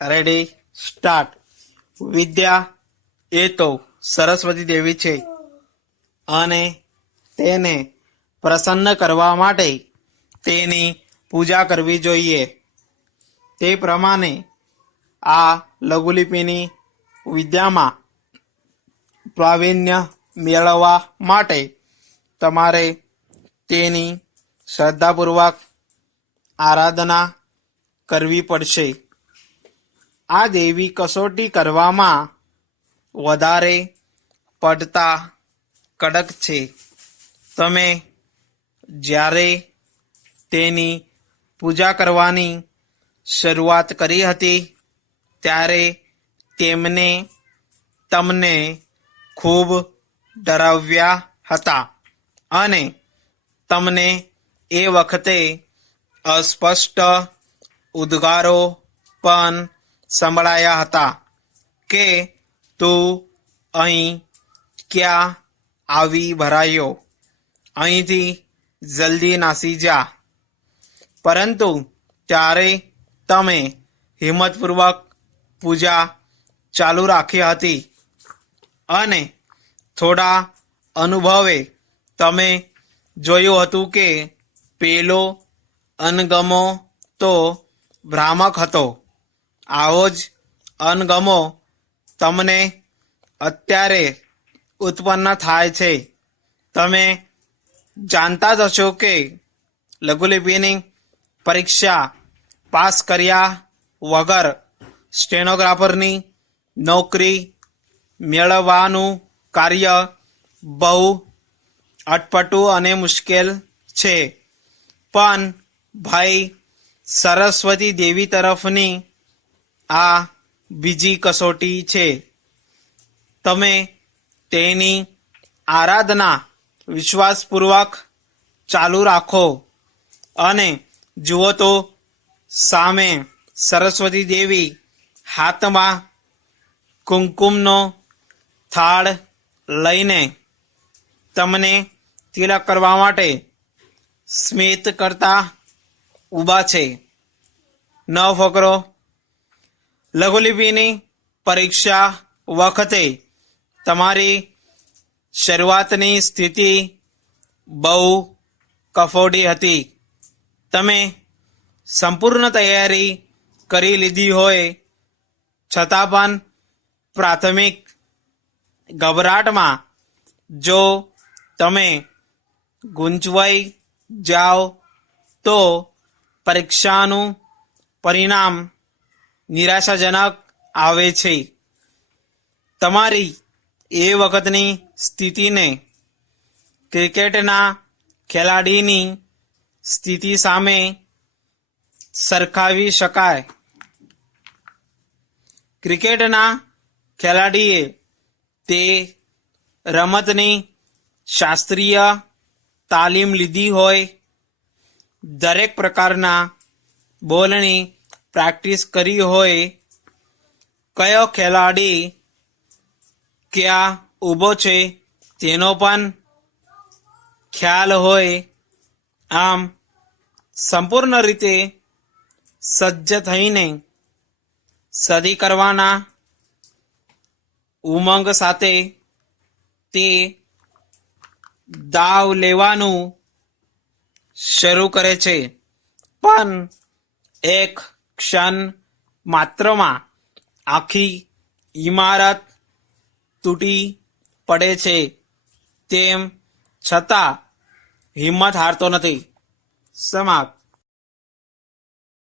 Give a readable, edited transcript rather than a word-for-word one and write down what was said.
Ready start. વિદ્યા એ તો સરસ્વતી દેવી છે અને તેને પ્રસન્ન કરવા માટે તેની પૂજા કરવી જોઈએ. તે પ્રમાણે આ લઘુલિપિની વિદ્યામાં પ્રાવીણ્ય મેળવવા માટે તમારે તેની શ્રદ્ધાપૂર્વક આરાધના કરવી પડશે. આ દેવી કસોટી કરવામાં વધારે પડતા કડક છે. તમે જ્યારે તેની પૂજા કરવાની શરૂઆત કરી હતી ત્યારે તેમને તમને ખૂબ ડરાવ્યા હતા અને તમને એ વખતે અસ્પષ્ટ ઉદ્ગારો પણ સંભળાયા હતા કે તું અહીં ક્યાં આવી ભરાયો, અહીંથી જલ્દી નાસી જા. પરંતુ ત્યારે તમે હિંમતપૂર્વક પૂજા ચાલુ રાખી હતી અને થોડા અનુભવે તમે જોયું હતું કે પેલો અનગમો તો ભ્રામક હતો. આવો જ અનગમો તમને અત્યારે ઉત્પન્ન થાય છે. તમે જાણતા જ હશો કે લઘુલિપિની પરીક્ષા પાસ કર્યા વગર સ્ટેનોગ્રાફરની નોકરી મેળવવાનું કાર્ય બહુ અટપટું અને મુશ્કેલ છે. પણ ભાઈ સરસ્વતી દેવી તરફની આ બીજી કસોટી છે. તમે તેની આરાધના વિશ્વાસપૂર્વક ચાલુ રાખો અને જુઓ તો સામે સરસ્વતી દેવી હાથમાં કુમકુમનો થાળ લઈને તમને તિલક કરવા માટે સ્મિત કરતા ઊભા છે. ન ફકરો. લઘુલિપિની પરીક્ષા વખતે તમારી શરૂઆતની સ્થિતિ બહુ કફોડી હતી. તમે સંપૂર્ણ તૈયારી કરી લીધી હોય છતાં પણ પ્રાથમિક ગભરાટમાં જો તમે ગૂંચવાઈ જાઓ તો પરીક્ષાનું પરિણામ નિરાશાજનક આવે છે. તમારી એ વખતની સ્થિતિને ક્રિકેટના ખેલાડીની સ્થિતિ સામે સરખાવી શકાય. ક્રિકેટના ખેલાડીએ તે રમતની શાસ્ત્રીય તાલીમ લીધી હોય, દરેક પ્રકારના બોલની પ્રેક્ટિસ કરી હોય, કયો ખેલાડી ક્યાં ઊભો છે તેનો પણ ખ્યાલ હોય. આમ સંપૂર્ણ રીતે સજ્જ થઈને સદી કરવાના ઉમંગ સાથે તે દાવ લેવાનું શરૂ કરે છે. પણ એક ક્ષણ માત્રમાં આખી ઇમારત તૂટી પડે છે. તેમ છતાં હિંમત હારતો નથી. સમાપ્ત.